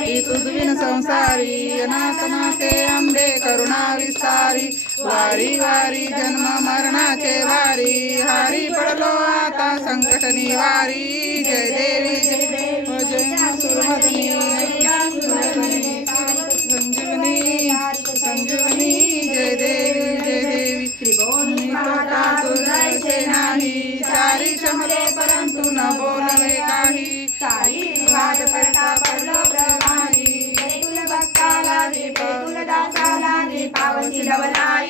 नारी तुझविन संसारी अनाथ नाथे आंबे करुणा विस्तारी वारी वारी जन्म मरणाचे वारी हारी पडलो आता संकट निवारी जय देवी संजीवनी संजीवनी जय देवी जय देवी त्रिभुवनी तोटा तुझायचे नाही चारी क्षमले परंतु न बोलवे काही सारी वाद दीपावती डबलाई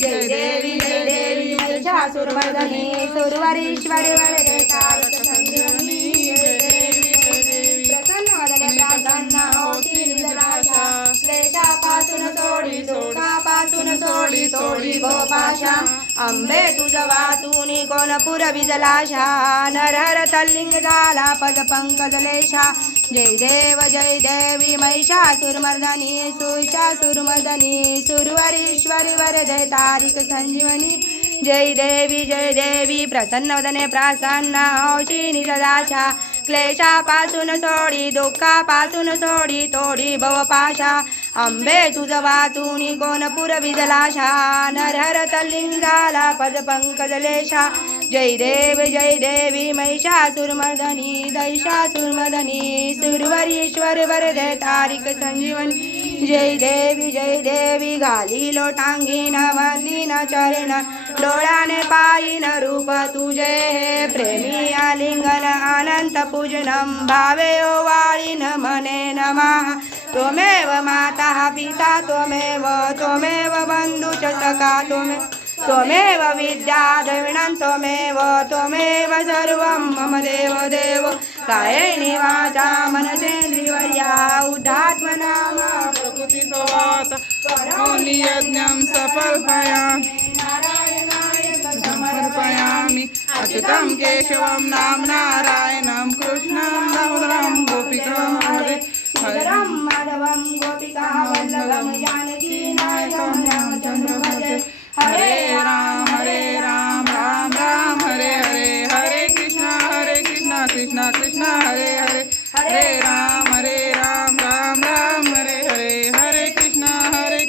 जय देवी जय देवी महिषासुरमर्दनी सुरवरीश्वरी वरदे तारक संजीवनी जय देवी जय देवी। प्रसन्न वदने प्रार्थना होती। निजदाशा क्लेशापासून सोडी सोडापासून सोडी सोडी गोपाशा आंबे तुझ वाचून कोण विजलाशा. नरहर तल्लिंग झाला पद पंकज लेशा जय देव जय देवी महिषासुरमर्दनी सुषासुरमर्दनी सुरवरीश्वरी वरदे तारिक संजीवनी. जय देवी जय देवी प्रसन्न वदने प्रसन्न औषी निजदाशा क्लेशापासून सोडी दुःखापासून सोडी तोडी भवपाशा अंबे तुझ वाचूनी कोण पुरवी नरहर तल्लिंग पद पंकजलेशा जय देव जय देवी महिषासुरमर्दनी दैशासुरमर्दनी सुरवरीश्वर वरदे तारिक संजीवनी. जय देवी जय देवी घाली लोटांगीन न चरण. डोळ्याने पायीन रूप तुझे. हे प्रेमी आलिंगन अनंत पूजनम. भावे ओवाळीन मने नमः. त्वमेव माता पिता त्वमेव त्वमेव बन्धुच सखा त्वमे त्वमेव विद्या द्रविणं त्वमेव त्वमेव सर्वं मम देव देव. कायेनि वाचा मनसेन्द्रियवर्या उदात्मनाम प्रकृती करोमि यज्ञं सफलपयामि। समर्पयामि। अच्युतं केशवं नाम नारायणं कृष्णं दामोदरं गोपिकां हरे। हरे सुन्दरं माधवं गोपिका वल्लभं जानकी नायकं रामचन्द्र भजे। हरे राम हरे राम राम राम हरे हरे। हरे कृष्णा हरे कृष्णा कृष्णा कृष्णा हरे हरे। हरे राम। हरे